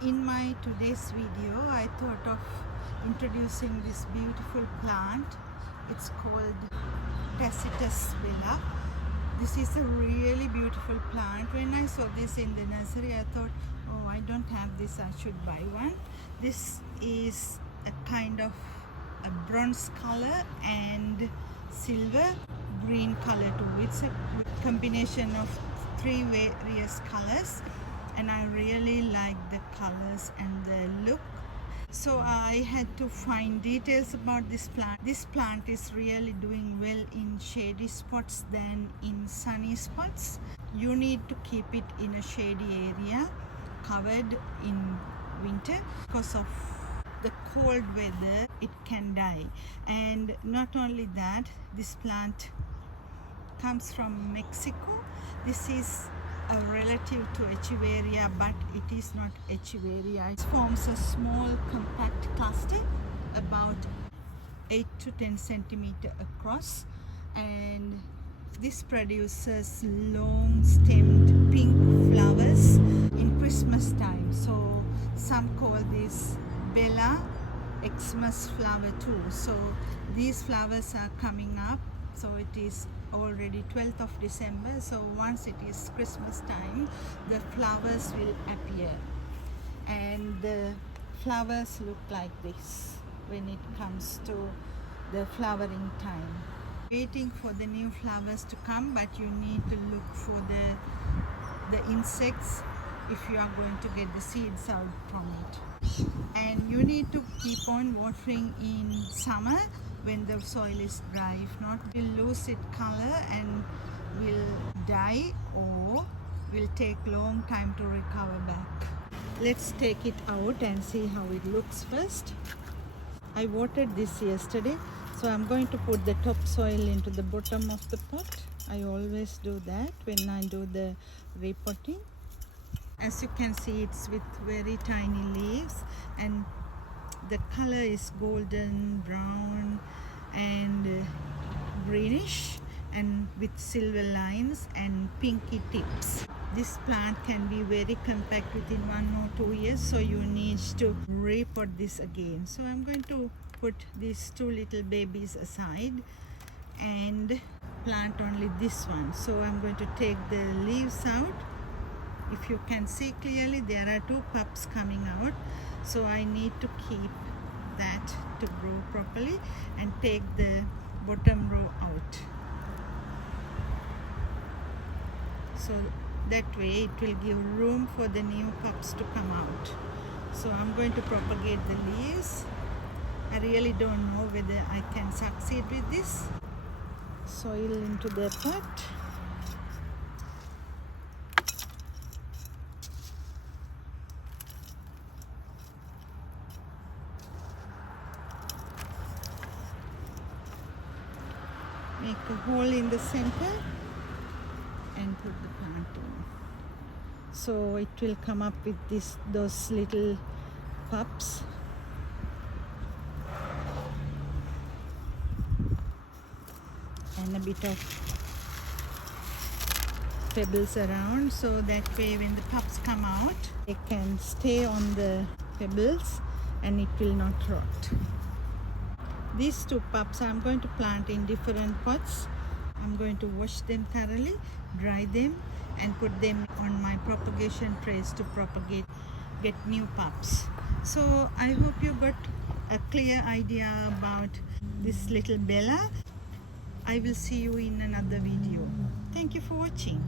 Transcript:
In my today's video, I thought of introducing this beautiful plant. It's called Tacitus villa. This is a really beautiful plant. When I saw this in the nursery, I thought, oh, I don't have this, I should buy one. This is a kind of a bronze color and silver green color too. It's a combination of three various colors, and I really like the colors and the look. So I had to find details about this plant. This plant is really doing well in shady spots than in sunny spots. You need to keep it in a shady area, covered in winter. Because of the cold weather, it can die. And not only that, this plant comes from Mexico. This is a relative to Echeveria, but it is not Echeveria. It forms a small compact cluster about 8 to 10 centimeter across, and this produces long stemmed pink flowers in Christmas time. So some call this Bella Xmas flower too. So these flowers are coming up. So it is already 12th of December. So once it is Christmas time, the flowers will appear, and the flowers look like this when it comes to the flowering time. Waiting for the new flowers to come, but you need to look for the insects if you are going to get the seeds out from it. And you need to keep on watering in summer when the soil is dry. If not, it will lose its color and will die, or will take long time to recover back. Let's take it out and see how it looks first. I watered this yesterday, so I'm going to put the topsoil into the bottom of the pot. I always do that when I do the repotting. As you can see, it's with very tiny leaves, and the color is golden brown and greenish, and with silver lines and pinky tips. This plant can be very compact within 1 or 2 years, so you need to repot this again. So I'm going to put these two little babies aside and plant only this one. So I'm going to take the leaves out. If you can see clearly, there are 2 pups coming out, so I need to keep that to grow properly and take the bottom row out, so that way it will give room for the new pups to come out. So I'm going to propagate the leaves. I really don't know whether I can succeed with this. Soil into the pot. Make a hole in the center and put the plant in. So it will come up with those little pups. And a bit of pebbles around, so that way when the pups come out, they can stay on the pebbles and it will not rot. These 2 pups I'm going to plant in different pots. I'm going to wash them thoroughly, dry them, and put them on my propagation trays to get new pups. So I hope you got a clear idea about this little Bella. I will see you in another video. Thank you for watching.